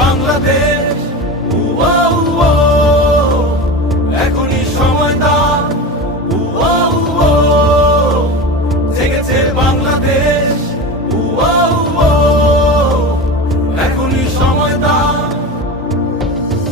বাংলাদেশ, উয়া উয়া, এখনই সময় তার, উয়া উয়া, জেগেছে বাংলাদেশ, উয়া উয়া, এখনই সময় তার।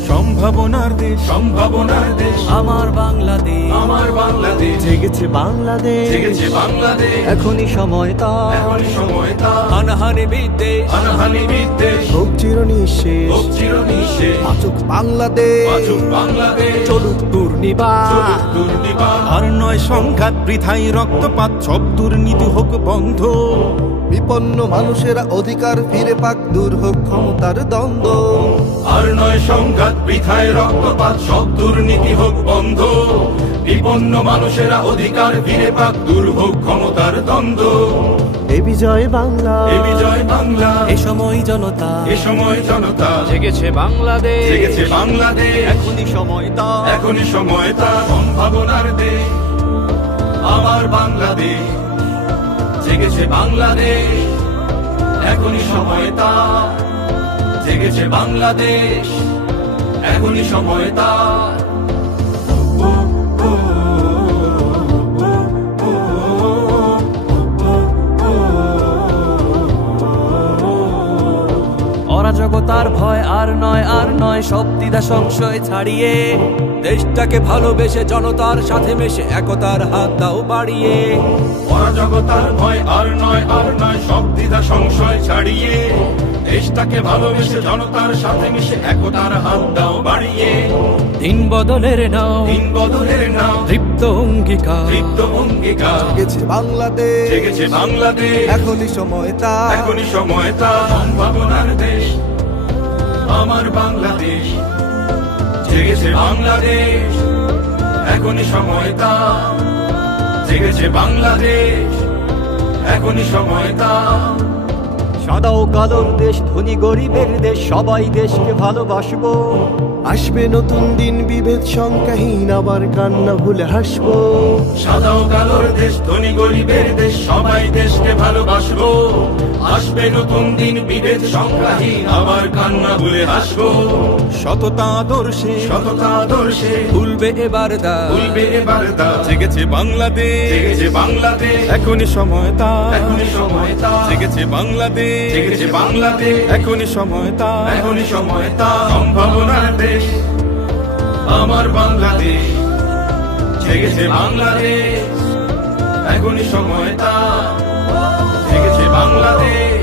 সম্ভাবনার দেশ, সম্ভাবনার দেশ, আমার বাংলাদেশ, আমার বাংলাদেশ, জেগেছে বাংলাদেশ, জেগেছে বাংলাদেশ, এখনই সময় তার, এখনই সময় তার। হানাহানি বিদ্বেষ, হানাহানি বিদ্বেষ, হোক চিরনিঃশেষ, হোক চিরনিঃশেষ, বাঁচুক বাংলাদেশ, বাঁচুক বাংলাদেশ, চলুক দুর্নিবার, চলুক দুর্নিবার। আর নয় সংঘাত, বৃথাই রক্তপাত, সব দুর্নীতি হোক বন্ধ। বিপন্ন মানুষেরা অধিকার ফিরে পাক, দূর হোক ক্ষমতার দ্বন্দ্ব। আর নয় সংঘাত, বৃথায় রক্তপাত, সব দুর্নীতি হোক বন্ধ। বিপন্ন মানুষেরা অধিকার ফিরে পাক, দূর হোক ক্ষমতার দ্বন্দ্ব। এ বিজয় বাংলা, এ বিজয় বাংলা, এ সময় জনতা, এ সময় জনতা, জেগেছে বাংলাদেশ, জেগেছে বাংলাদেশ, এখনই সময় তার, এখনই সময় তার। সম্ভাবনার দেশ, আমার বাংলাদেশ, জেগেছে বাংলাদেশ, এখনই সময় তার, জেগেছে বাংলাদেশ, এখনই সময় তার। অরাজকতার ভয় আর নয়, আর নয়, সব দ্বিধা সংশয় ছাড়িয়ে দেশটাকে ভালোবেসে জনতার সাথে মিশে একতার হাত দাও বাড়িয়ে। অরাজকতার ভয় আর নয়, আর নয়, সব দ্বিধা সংশয় ছাড়িয়ে দেশটাকে ভালোবেসে জনতার সাথে মিশে একতার হাত দাও বাড়িয়ে। দিন বদলের নাও, দিন বদলের নাও, তৃপ্ত অঙ্গীকার, তৃপ্ত অঙ্গীকার, জেগেছে বাংলাদেশ, জেগেছে বাংলাদেশ, এখনই সময় তার, এখনই সময় তার। সম্ভাবনার দেশ, আমার বাংলাদেশ, জেগেছে বাংলাদেশ, এখনই সময় তার, জেগেছে বাংলাদেশ, এখনই সময় তার। সাদা ও কালোর দেশ, ধনী গরিবের দেশ, সবাই দেশকে ভালোবাসবো। আসবে নতুন দিন, বিভেদ সংখ্যাহীন, আবার কান্না ভুলে হাসবো। সাদা ও কালোর দেশ, ধনী গরিবের দেশ, সবাই দেশকে ভালোবাসবো। আসবে নতুন দিন, বিভেদ সংখ্যাহীন, আবার কান্না ভুলে হাসবো। সততা আদর্শে, সততা আদর্শে, ভুলবে এবার দা, ভুলবে এবার দা, জেগেছে বাংলাদেশ, জেগেছে বাংলাদেশ, এখনই সময় তার, এখনই সময় তার, জেগেছে বাংলাদেশ, জেগেছে বাংলাদেশ, এখনই সময় তার, এখনই সময় তার। সম্ভাবনার দেশ, আমার বাংলাদেশ, জেগেছে বাংলাদেশ, এখনই সময় তার, জেগেছে বাংলাদেশ,